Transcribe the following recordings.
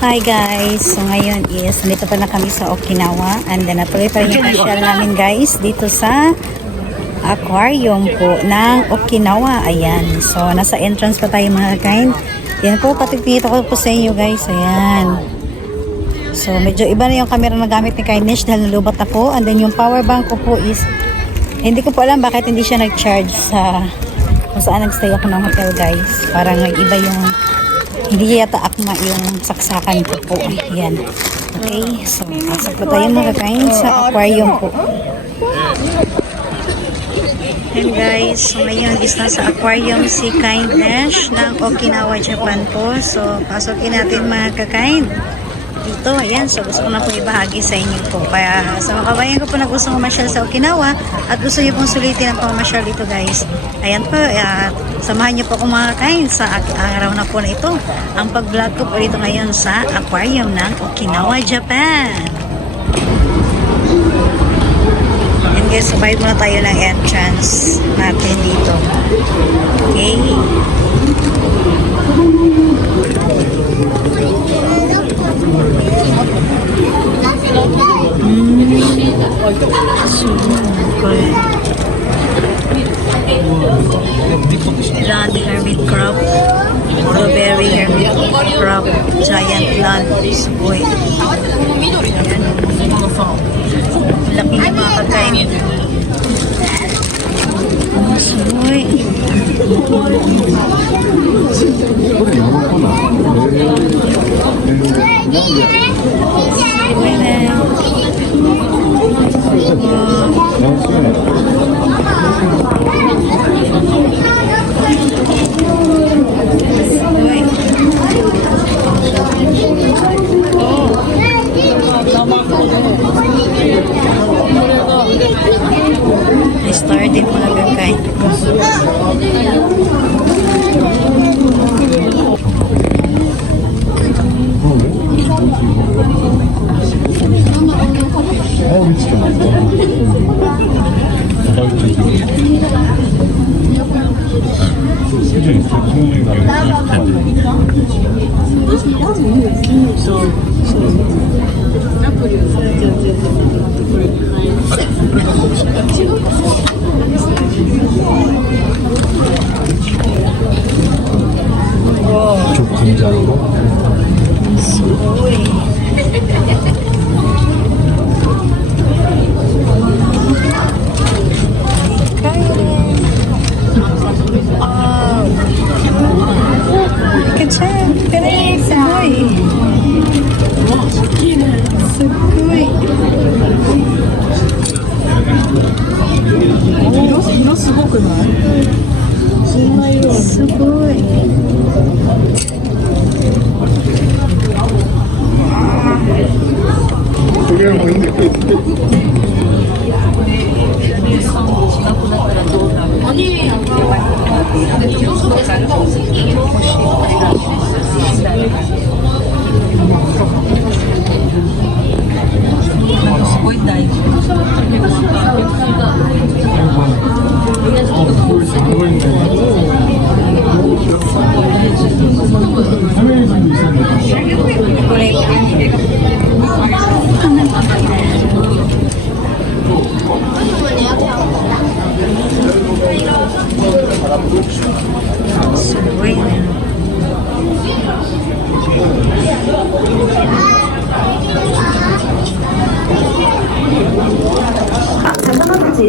Hi guys! So ngayon is nandito pa na kami sa Okinawa and then natuloy pa rin yung pasyal namin guys dito sa aquarium po ng Okinawa. Ayan. So nasa entrance pa tayo mga kind. Yan po, patikita ko po sa inyo guys. Ayan. So medyo iba na yung camera na gamit ni Kindness dahil nalubat na po. And then yung power bank ko po is hindi ko po alam bakit hindi siya nag-charge sa kung saan nagstay ako ng hotel guys. Parang nag-iba yung hindi yata akma yung saksakan ko po. Ayan. Okay. So, pasok po tayo mga kain sa aquarium po. And guys, so ngayon is nasa aquarium si Kindness ng Okinawa, Japan po. So, pasukin natin mga kakain. Dito, ayan. So, gusto ko na po ibahagi sa inyo po. Kaya sa mga kabayan ko po na gusto mamasyal sa Okinawa at gusto nyo pong sulitin ang pamasyal dito guys. Ayan po, samahan nyo po akong mga kain sa araw na po na ito. Ang pag-vlog ko po dito ngayon sa aquarium ng Okinawa, Japan. And guys, sabay muna tayo ng entrance natin dito. Okay. Land hermit crab, blueberry hermit crab, giant land squid. Laki ng mga kakain. Squid. I started mga kakain.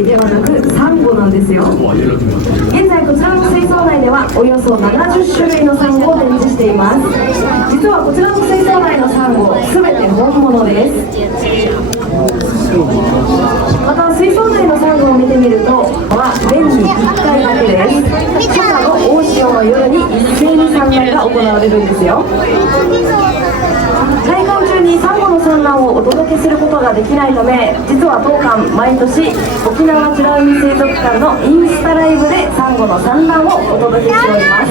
ではなくサンゴなんですよ。現在こちらの水槽内ではおよそ70種類のサンゴを展示しています。実はこちらの水槽内のサンゴすべて本物です。また水槽内のサンゴを見てみるとは年に1回だけです。初夏の大潮の夜に一斉に産卵が行われるんですよ。開館中にサンゴの産卵をお届けすることができないため、実は当館毎年沖縄美ら海水族館のインスタライブでサンゴの産卵をお届けしております。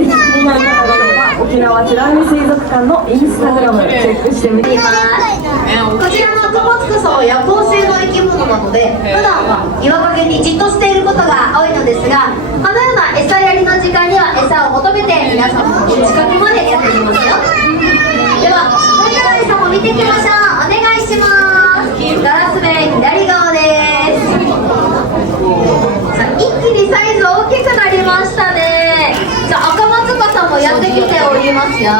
ぜひ気になる方がいれば沖縄美ら海水族館のインスタグラムチェックしてみてください。こちらのトコツクソは夜行性の生き物なので、普段は岩陰にじっとしていることが多いのですが、このような餌やりの時間には餌を求めて皆さんのお近くまでやってきますよ。ではますよ。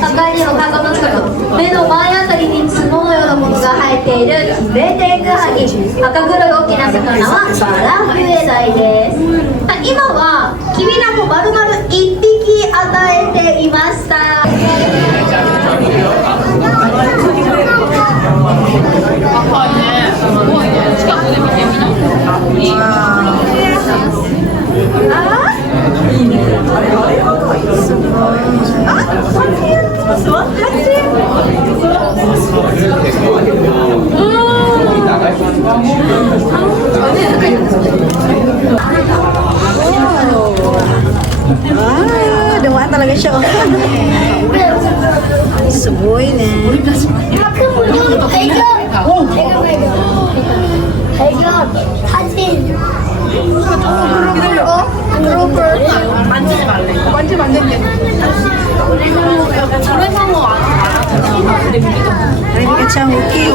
他にも過去の頃、目の前あたりに角のようなものが生えているキベテクハギ。赤黒い大きな魚はバラフエダイです。今はきびなご丸々1匹与えていました。Dumaan talaga siya. Suboy na. Ay, bigat siya, Mickey.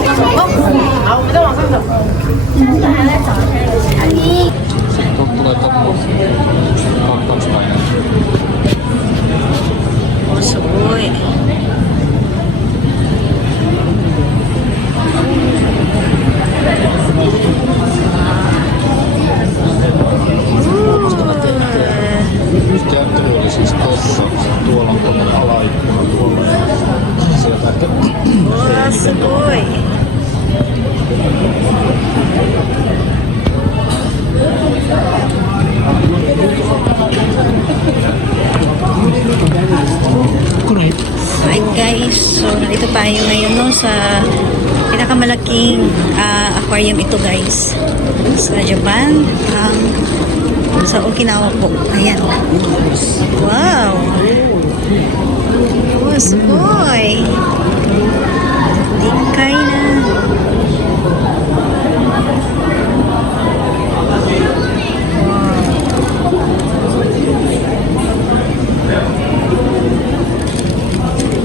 Oh, suboy. Käyttely oli siis tossa, tuolla on tuolla alaikkuna tuolla. Sieltä ehkä Oh, suboy. Hi guys, so nandito tayo ngayon no, sa pinakamalaking aquarium ito guys sa Japan, sa Okinawa po. Ayan. Wow! Oh, suboy! Dikay na!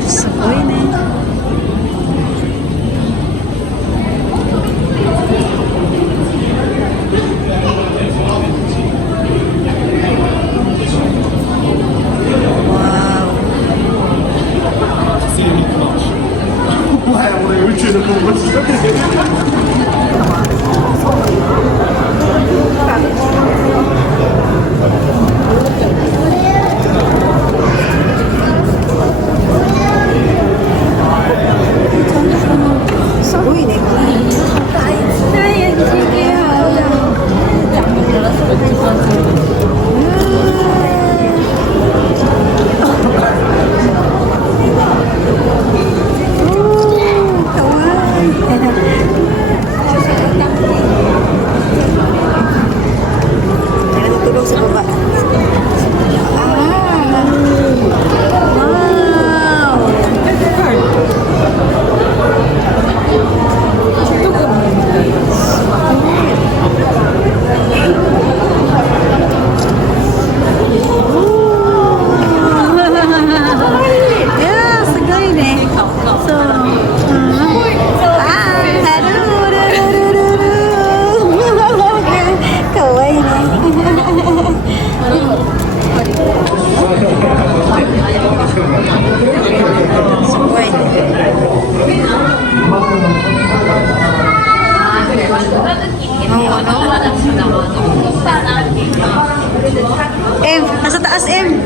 Suboy na. Suboy na. Tulog sa baba. Yeah, sagay na. So, kawaii na. Suboy. M, nasa taas M.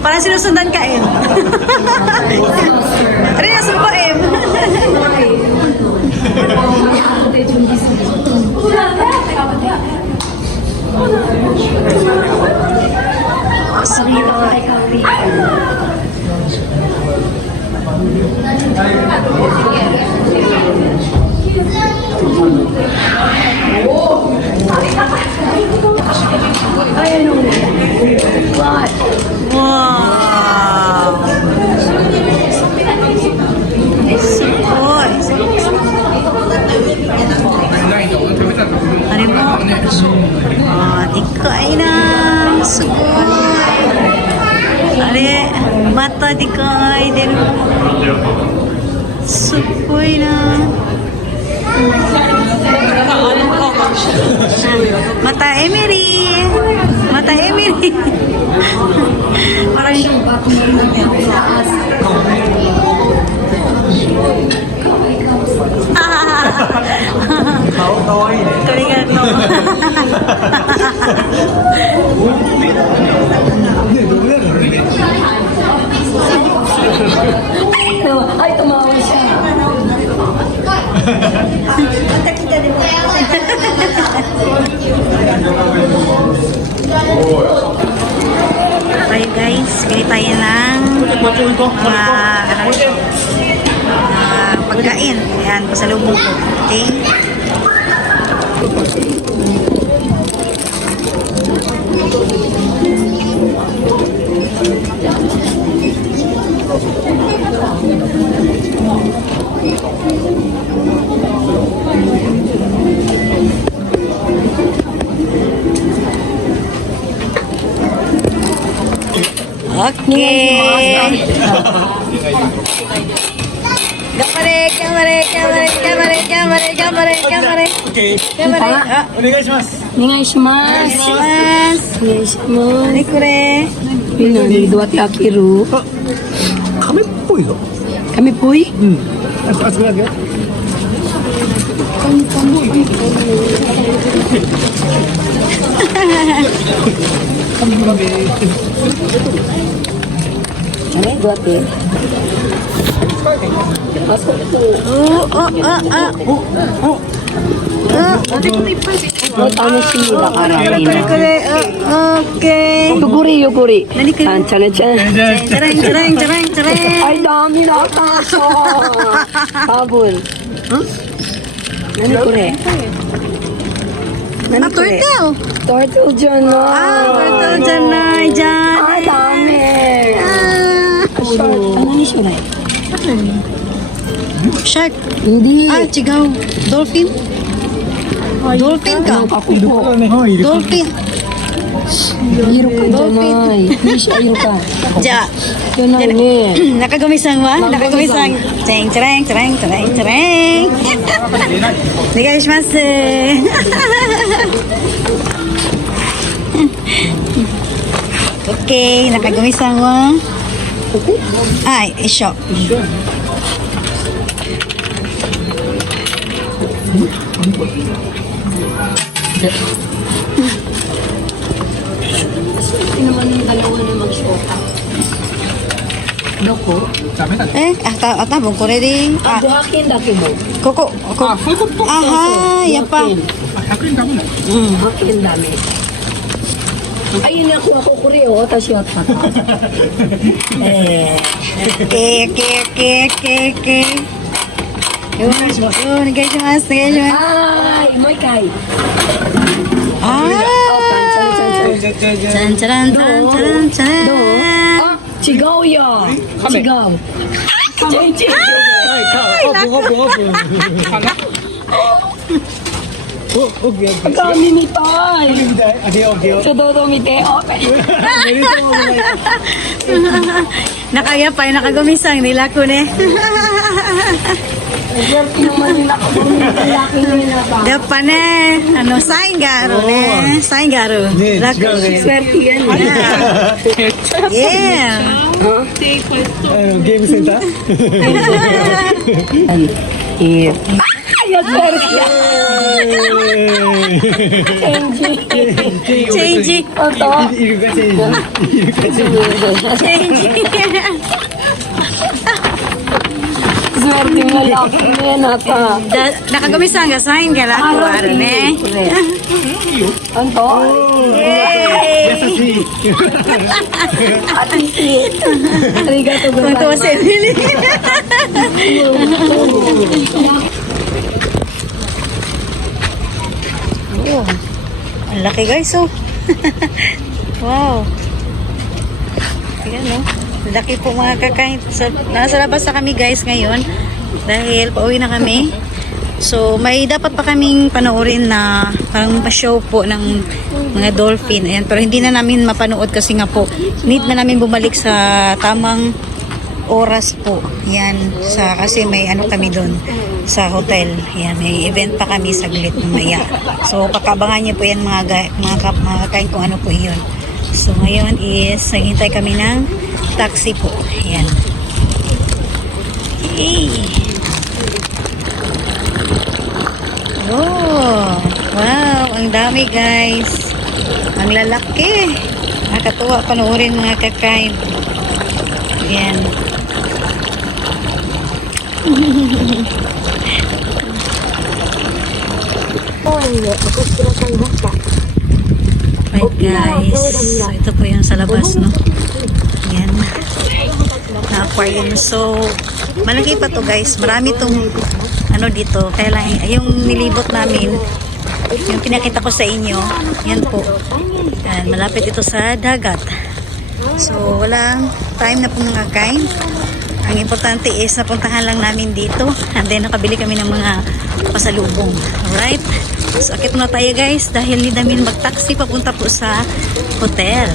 Parang sinusundan ka M. Rin nasun pa M. Wow! Suboy! Ano mo? Dikay na! Suboy! Are, mata dikay din. Suboy na! Tayo guys, bili tayo ng pagkain. Ayan, pasalubong ko. Okay? Okay. Gamare. Okay. Ah, お願いします。お願いします。mas. お願いします。 Ano ko re? Dua ti akiru. 亀っぽいぞ。 Kami po'y うん。あそこだけ。 dua ti. Tama si Mila karami. Okay. Yuguri. Nani ka? Chan. Charang. Ay, dami na kaso. Habol. Nani kure? Nani kure? Turtle dyan na. Turtle dyan na. Dyan. Ay, dami. Ano ni siya na? Shark. Hindi. Chigaw. Dolphin? Dolphin ka? Kakupo. Dolphin. Hiro ka dyan ay. Hindi siya hiro ka. Ja. Yun na ni. Nakagamisang wa? Nakagamisang. Charang. Negaishimasu. Okay, nakagamisang wa? Ay, isyo. Naman yung dalawa na mag-shoka. Doko? Tabong ko ready. Buhakin daki mo. Koko. Aha, yan pa. 100円ダメなの。 Buhakin dami. Ayun na ako kuri o. Tashi at pata. Okay. Yun, negaishimasu. Ay, mo ikay. Charan. Ah, chigaw ya. Chigaw. Change. あ、ボコ。お、オッケー。 Ang dami ni Tay. みたい。あげよう。 Sa dodo mi te. Open. めでとうございます。 Nakayapay, nakagamisang nila ko ne. Naman yung nakabunod ng laki nila ba? Dapat ne, saingaro ne. Saingaro. Ne, chigaw ne. Swerte yan. Yeah. ゲームセンター。 Ay, swerte yan. Change. Oto. イルカチェンジ。 Change. Swerte nga laki niya nata. Nakagamisang ka saingaro ko aro ne. Anto? Yay. 優しい。 Arigato Punto gozaimasu. sa Emily. Oh, ang laki guys oh. Wow. Ayan oh. Laki po mga kakain. So, nasa labas na kami guys ngayon dahil pauwi na kami. So may dapat pa kaming panoorin na parang pa-show po ng mga dolphin. Ayan, pero hindi na namin mapanood kasi nga po need na namin bumalik sa tamang oras po. Yan, kasi may ano kami doon sa hotel. Yan, may event pa kami saglit mamaya. So pakabangan niyo po yan mga kakain kung ano po yun. So ngayon is naghintay kami ng taxi po. Yan. Yay! Oh, wow, ang dami guys. Ang lalaki. Nakatuwa panoorin mga kakain. Yan. Alright guys, so ito po yung sa labas, no? Yan. Na aquarium. So, malaki pa to guys. Marami tong ano dito. Kaya lang, yung nilibot namin, yung pinakita ko sa inyo, yan po. Yan, malapit ito sa dagat. So, walang time na pong mga kain. Ang importante is napuntahan lang namin dito and then nakabili kami ng mga pasalubong. Alright? So, akit muna tayo guys dahil hindi namin mag-taxi papunta po sa hotel.